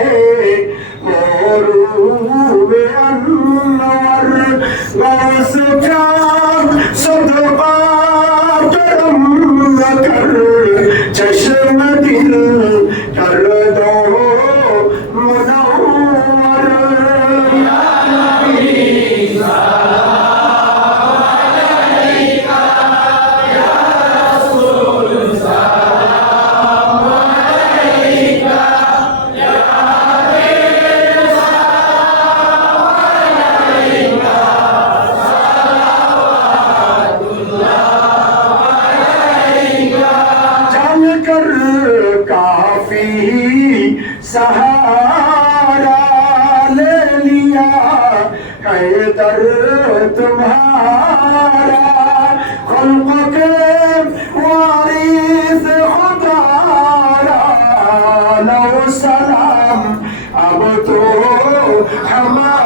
रूबे अनवर गौस का सदका करम कर, चश्म दिल कर दो मुनव्वर। या नबी कर काफी सहारा ले लिया हैदर तुम्हारा, खल्क़ के वारिस खुदारा लो सलाम अब तो हमारा।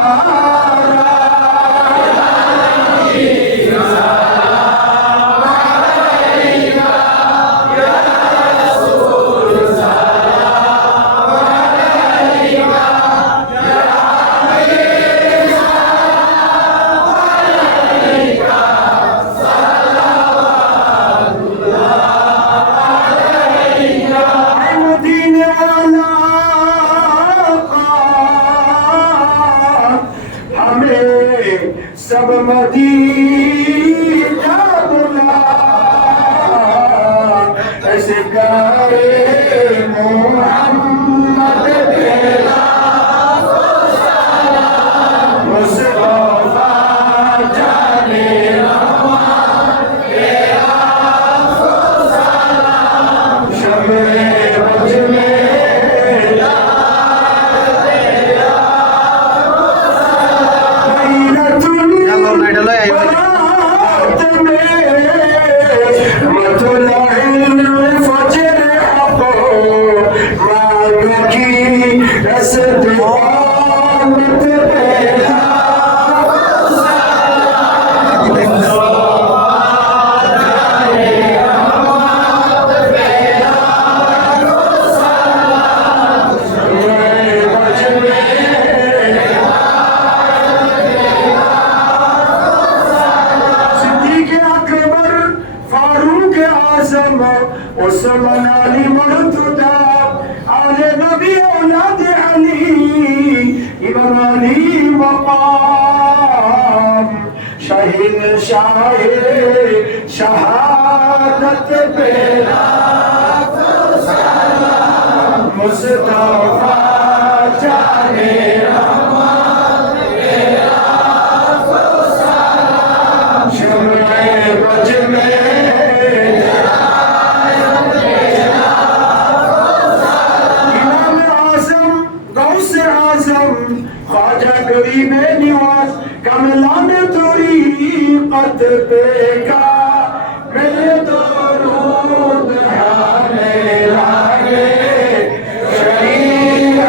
सब मदीना बुला ऐसे करे मोहम्मद बेला मुस्तफा जाने रहमान बेला शमे बज में उस्मान अली मुर्तजा आले नबी औलाद अली इमाम अली मकाम शहीद शाहे शहादत बेला मुस्तफा जाने रहमान बेला शमे बज में ख्वाजा गरीब निवास कमलान तरीक़त बेगा मेरे दरूद हमें लागे शरीयत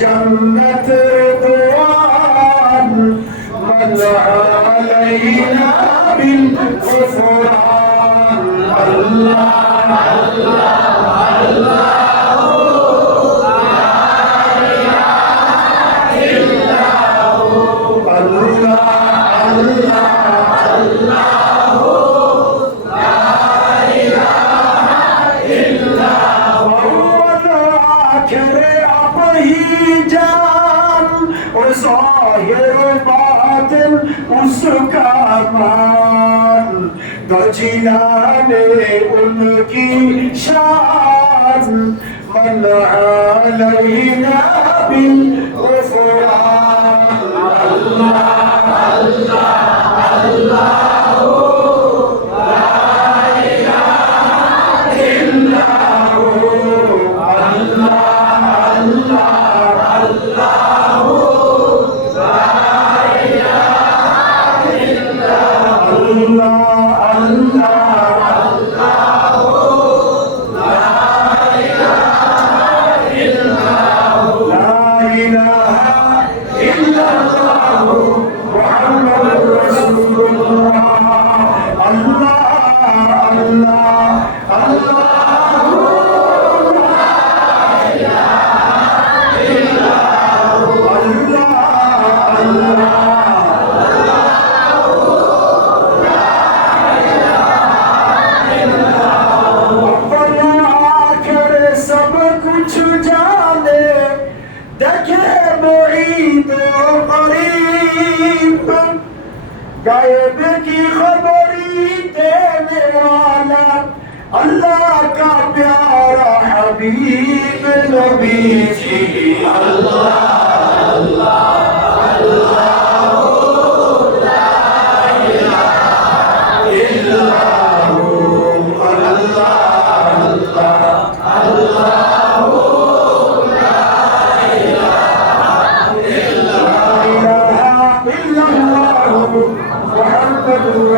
जन्नत दुआन मन अलैना बिल गुफरान अल्लाह अल्लाह अल्लाह उसका मान दर्जियाने उनकी शान मन अलैना बिल गुफरान अल्लाह अल्लाह अल्लाह गायब की खबरी देने वाला अल्लाह का प्यारा हबीब नबी जी अल्लाह अल्लाह अल्लाह ला इलाहा इल्लल्लाह अल्लाह अल्लाह अल्लाह ला इलाहा इल्लल्लाह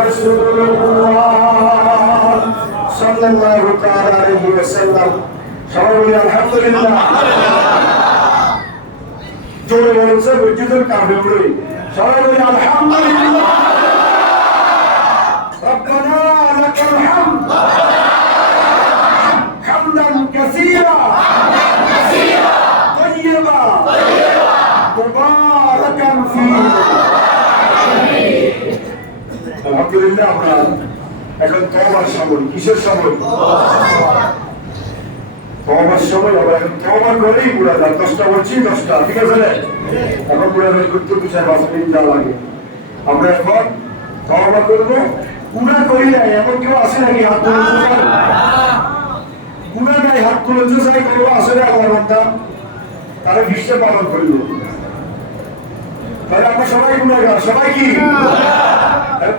Rasulullah sallallahu ta'ala alaihi wasallam সবাই আলহামদুলিল্লাহ জোরে বলছে বুঝিদের কাঁধে উড়ে সবাই বলি আলহামদুলিল্লাহ রব্বানা লাকাল হামদ তওবার সময়। কিসের সময়? তওবার সময়। আমরা এখন তওবা করেই মুনাজাত। 10টা বলছি, 10টা, ঠিক আছে? এখন মুনাজাত করতে 2-5 মিনিট যা লাগে। আমরা এখন তওবা করবো। গুনাহ করি না এমন কেউ আছে নাকি? হাত তুলে গুনাহ নাই, হাত তুলে চাই করবো আসলে আল্লাহর বান্দা তারা বিশ্বে পালন করিল। তাহলে আমরা সবাই গুনাহগার, সবাই কি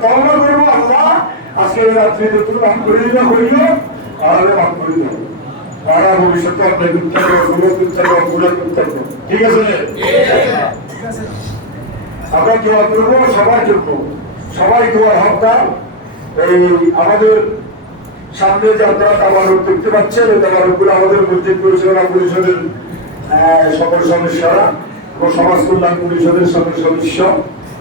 তওবা করবো। আল্লাহ আজকে রাত্রে তুমি মাফ করে দিলে করিল, আর মাফ করে দিল, আর ভবিষ্যতে আপনার করতে হবে, গুনাহ করতে হবে। ঠিক আছে? আমরা দোয়া করবো সবার জন্য। সবাই দোয়ার হকদার। এই আমাদের সামনে যে আপনারা তাবারুক দেখতে পাচ্ছেন, এই তাবারুকগুলো আমাদের মসজিদ পরিচালনা পরিষদের সকল সদস্যরা এবং সমাজ কল্যাণ পরিষদের সকল সদস্য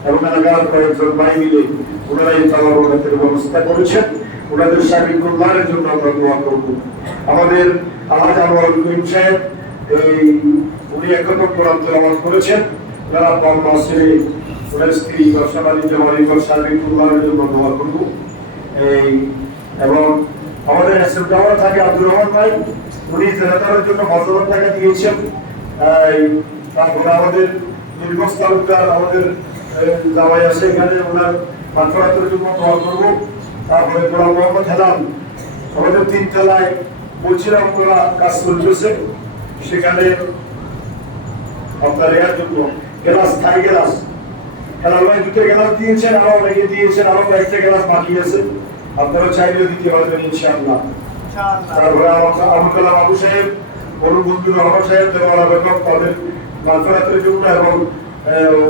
এবং এলাকার কয়েকজন ভাই মিলে ওনারা এই তাবারুকের ব্যবস্থা করেছেন। ওনাদের সার্বিক কল্যাণের জন্য আমরা দোয়া করব। আমাদের আলহাজ আনোয়ারুল করিম সাহেব উনি একদম কোরআন তেলাওয়াত করেছেন। ওনারা বাবা ছেলে, ওনার স্ত্রী ব্যবসা বাণিজ্য বাড়িঘর সার্বিক কল্যাণের জন্য দোয়া করব। এবং আমাদের এসএম টাওয়ার থাকে আব্দুর রহমান ভাই, উনি জেনারেটরের জন্য 5,000 টাকা দিয়েছেন। তারপরে আমাদের নির্মল তালুকদার আমাদের জামাই আছে এখানে, ওনার মাঠফরাতের জন্য দোয়া করবো। তারপরে তোরা মোহাম্মদ হেলাম আমাদের 3 তলায় বলছিলাম তোরা কাজ চলতেছে, সেখানে আপনার এর জন্য গ্লাস, থাই গ্লাস হেলাল ভাই 2টা গ্লাস দিয়েছেন, আরো অনেকে দিয়েছেন, আরো 1টা গ্লাস বাকি আছে, আপনারা চাইলে দিতে পারবেন ইনশাআল্লাহ। তারপরে আবুল কালাম আবু সাহেব, বন্ধু রহমান সাহেব, দেওয়ালা বেগম, তাদের মানফরাতের জন্য এবং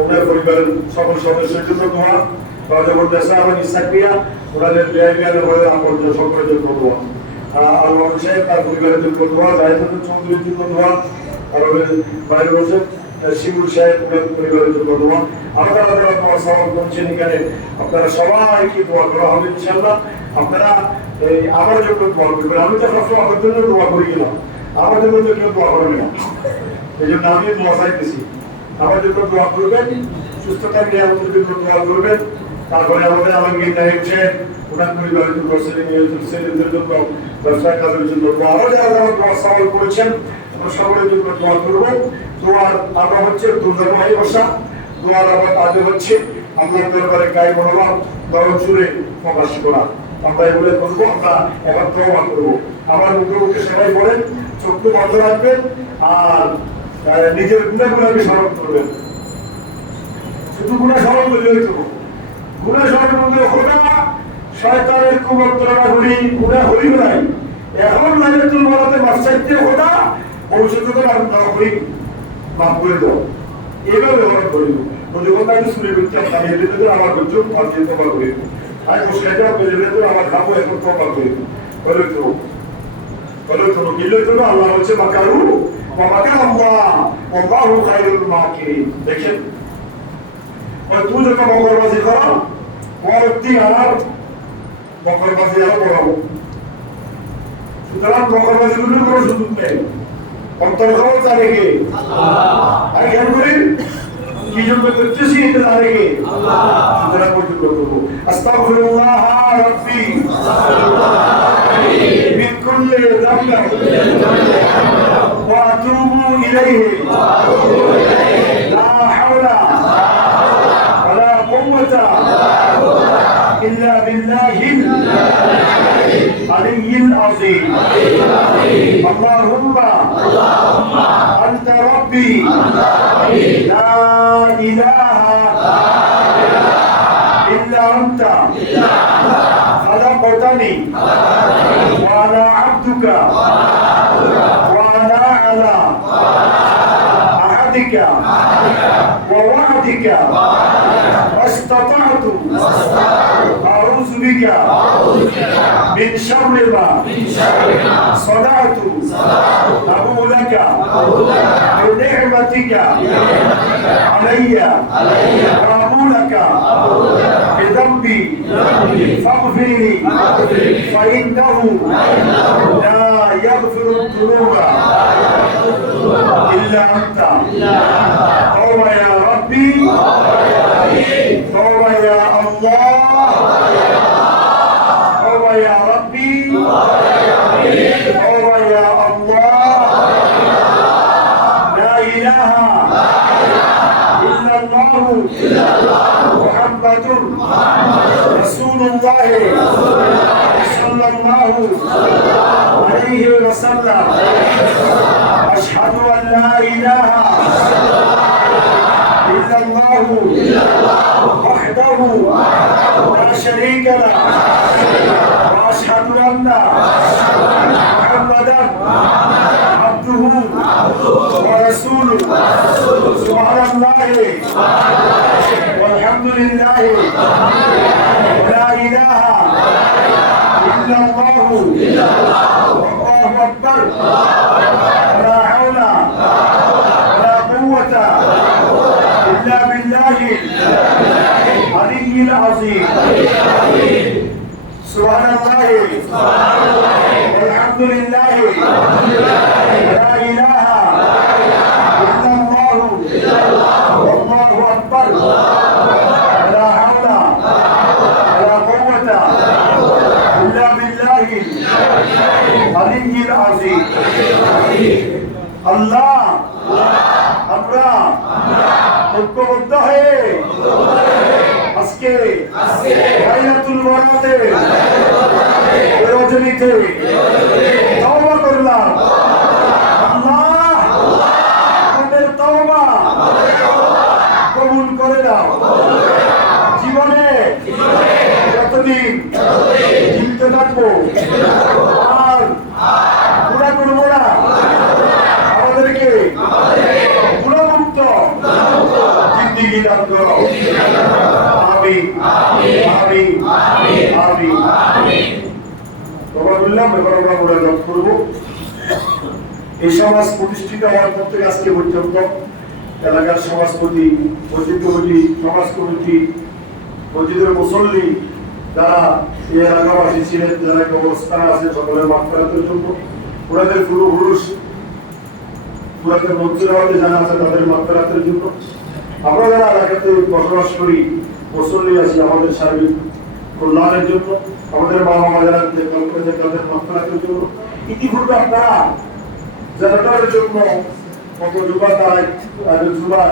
ওনার পরিবারের সকল সদস্যের জন্য দোয়া। রাজাবন্দেসা এবং ইসাকিয়া ওনাদের ব্যয়জ্ঞানের বলে আপন সকলের জন্য দোয়া। আল্লাহ সাহেব তার পরিবারের জন্য দোয়া, জাহিদুল চৌধুরীর জন্য দোয়া, আর বাইরে বসে শিবুল সাহেব ওনার পরিবারের জন্য দোয়া। আমরা দোয়া সওয়াল করছেন এখানে, আপনারা সবাইকে দোয়া করা হবে ইনশাআল্লাহ। আপনারা আমার জন্য দোয়া করবেন। আমি তো সবসময় আপনার জন্য দোয়া করি না, আমার জন্য তো কেউ দোয়া করবে না, এই জন্য আমি দোয়া চাইতেছি। আমার জন্য দোয়া করবেন, সুস্থতা নিয়ে আমাদের জন্য দোয়া করবেন। তারপরে আমাদের আলমগীর নাহিদ সাহেব ওনার পরিবারের জন্য, ছেলেদের জন্য, ব্যবসায় কাজের জন্য, আরো যারা দোয়া সওয়াল করেছেন আমরা সকলের জন্য দোয়া করবো। দোয়ার আমরা হচ্ছে দুর্গাময় বসা, দোয়ার আবার কাজে হচ্ছে আল্লাহর দরবারে গায়ে মনোভাব দরদ সুরে প্রকাশ করা। আমরা এগুলো করবো, আমরা এবার দোয়া করবো। আমার মুখে সবাই বলেন, চক্ষু বন্ধ রাখবেন আর নিজের গুণাগুলোকে স্মরণ করবেন। শুধু গুণা স্মরণ করলেই তো, গুণা স্মরণ করলে খোদা শয়তানের কুমন্ত্রণা করি, গুণা হইব নাই। এখন লাইলাতুল বরাতে মাফ চাইতে খোদা, ভবিষ্যতে তো না করি, মাফ করে দাও, এভাবে ব্যবহার করিব। যখন আমি শুনে করতে খাইয়ে দিতে আমার ধৈর্য পাঠিয়ে তোমার করিব, আমি বসে বেজে বেজে আমার খাবো, এখন তোমার করিব। বলে তো গেলে তো আল্লাহ হচ্ছে মাকারু মাকার আল্লাহ, আল্লাহু খায়রুল মাকিরিন। দেখেন ওই তুই যখন মকরবাজি করো, পরবর্তী আর মকরবাজি আরো পড়াবো। সুতরাং মকরবাজি গুলোর কোনো সুযোগ নেই, অন্তর্গত জানে কে? আর খেয়াল করি কি জন্য করতেছি, এটা জানে কে? সুতরাং পর্যন্ত করবো আস্তাগফিরুল্লাহ রাব্বি মিন কুল্লি যামবিন ওয়া আতুবু ইলাইহি লা হাওলা ওয়ালা কুওয়াতা ইল্লা বিল্লাহিল আলিয়্যিল আযীম। আল্লাহুম্মা আনতা রাব্বি লা ইলাহা ইল্লা আনতা খালাকতানি ওয়া আনা আবদুকা ওয়া আনা আলা আহাদিকা ওয়া ওয়া'দিকা واستطعت أعوذ بك من شر ما صنعت أبو لك بنعمتك علي وأبو لك بذنبي فاغفر لي فإنه لا يغفر الذنوب إلا أنت. توبة يا ربي، توبة يا الله، توبة يا رب. وسلم أشهد أن لا إله إلا الله وحده لا شريك له وأشهد أن محمدا عبده ورسوله سبحان الله والحمد لله ولا إله إلا الله والله أكبر ولا حول ولا قوة إلا بالله العلي العظيم سبحان الله والحمد لله لا إله إلا الله والله أكبر ولا حول ولا قوة إلا بالله العلي العظيم الله আমরা ঐক্যবদ্ধ হয়ে আজকে লাইলাতুল বরাতে রজনীতে তওবা করলাম আল্লাহ আমাদের তওবা কবুল করে দাও জীবনে যতদিন জীবিত থাকবো আর গুনাহ করবো না আমাদেরকে গুণমুক্ত জিন্দেগি দান করো আমিন আমিন আমিন বললাম এবার আমরা মোনাজাত করব। এই সমাজ প্রতিষ্ঠিত হওয়ার পর থেকে আজকে পর্যন্ত এলাকার সমাজপতি, মসজিদ কমিটি, সমাজ কমিটি, মসজিদের মুসল্লি যারা এই এলাকাবাসী ছিলেন, যারা অবস্থান আছে সকলের মাগফিরাতের জন্য, ওনাদের পূর্বপুরুষ পুরাতন মন্ত্রীরা জানা আছে তাদের মাগফিরাতের জন্য, আমরা যারা এলাকাতে বসবাস করি মুসল্লি আছি আমাদের সার্বিক কল্যাণের জন্য, আমাদের মা বাবা যারা দেখভাল করেছে তাদের মাগফিরাতের জন্য, ইতিপূর্বে আপনারা জেনারেটরের জন্য কত যুবা তারা যুবার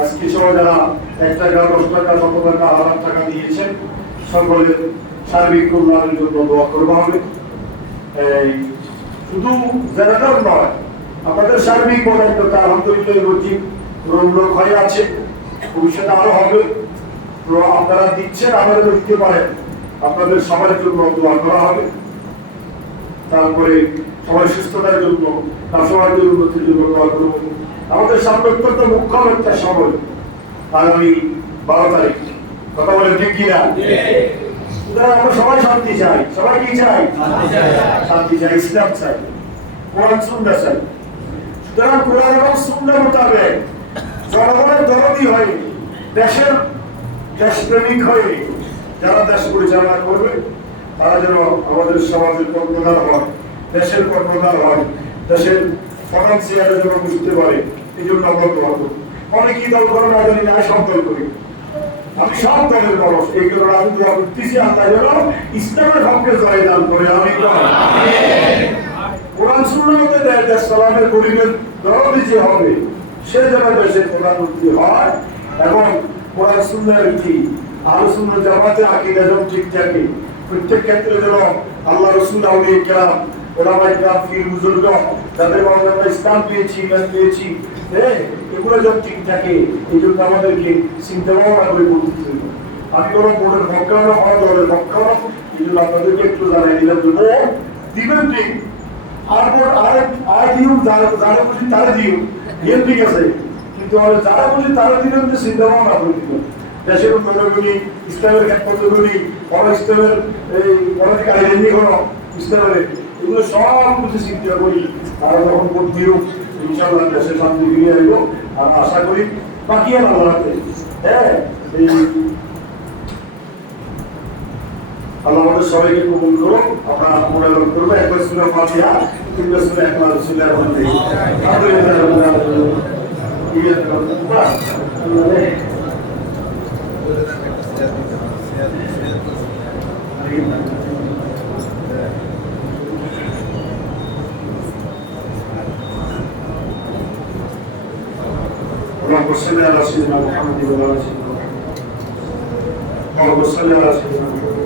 আজকে সহ যারা 1 টাকা 10 টাকা 100 টাকা 1000 টাকা দিয়েছেন সকলের সার্বিক কল্যাণের জন্য দোয়া করবো হবে। শুধু জেনারেটর নয়, আপনাদের সার্বিক বদায়িত্বতা আলহামদুলিল্লাহ রোজিক রোগ হয়ে আছে, ভবিষ্যতে আরো হবে। তো আপনারা দিচ্ছেন, আপনারা দিতে পারেন, আপনাদের সবার জন্য দোয়া করা হবে। তারপরে সবাই সুস্থতার জন্য, সমাজের উন্নতির জন্য দোয়া করব। আমাদের সামনে অত্যন্ত মুখ্য একটা সময় আগামী 12 তারিখ, কথা বলে ঠিক কিনা? আমরা সবাই শান্তি চাই, সবাই কি চাই? শান্তি চাই, ইসলাম চাই, কোরআন সুন্নাহ চাই। সুতরাং কোরআন এবং সুন্নাহ মোতাবেক জনগণের দরদি হয়ে, দেশের দেশপ্রেমিক হয়ে যারা দেশ পরিচালনা করবে তারা যেন আমাদের সমাজের কর্ণধার হয়, দেশের কর্ণধার হয়, দেশের ফিনান্সিয়ারে যেন বুঝতে পারে। এই জন্য আমরা দোয়া করি। অনেকেই দল করে না জানি না, সব দল করি, আমি সব দলের মানুষ, এই কারণে আমি দোয়া করতেছি আল্লাহ যেন ইসলামের হককে জয়দান করে। আমি কোরআন সুন্নাহতে দেশ চালানোর গরিবের দরদি যে হবে সে যেন দেশের প্রধানমন্ত্রী হয়, এবং কোরআন সুন্নাহর কি আলোচনা জামাতে আকীদা যেন ঠিক থাকে। প্রত্যেক ক্ষেত্রে যেন আল্লাহ রাসূল আউলিয়া কিরাম ওলামায়ে কিরাম পীর বুজুর্গ যাদের মাধ্যমে আমরা ইসলাম পেয়েছি, ইমান পেয়েছি, এগুলো যেন ঠিক থাকে। এই জন্য আমাদেরকে চিন্তা ভাবনা করে করতে হবে। আমি কোনো বোর্ডের পক্ষে হলো, কোনো দলের পক্ষে হলো, এই জন্য আপনাদেরকে একটু জানাই দিলাম যে ভোট দিবেন ঠিক, আর দিও যারা খুশি তারা দিও, ইয়ে ঠিক আছে, কিন্তু যারা খুশি তারা দিবেন যে চিন্তা ভাবনা করে দিবেন। দেশের উন্নয়নগুলি, ইসলামের ক্ষেত্রগুলি, ইসলামের এই পলিটিক্যাল আইডেন্টি হলো ইসলামের, এগুলো সব কিছু চিন্তা করি। তারা যখন ভোট দিও ইনশাআল্লাহ দেশের শান্তি ফিরিয়ে আসবো। আর আশা করি বাকি আর আল্লাহতে এই আল্লাহ আমাদের সবাইকে কবুল করো। আমরা মোনাজাত করবো। একবার সূরা ফাতিহা, 3টা সূরা, একবার সূরা اللهم صل على سيدنا محمد وعلى ال سيدنا محمد. اللهم صل على سيدنا محمد.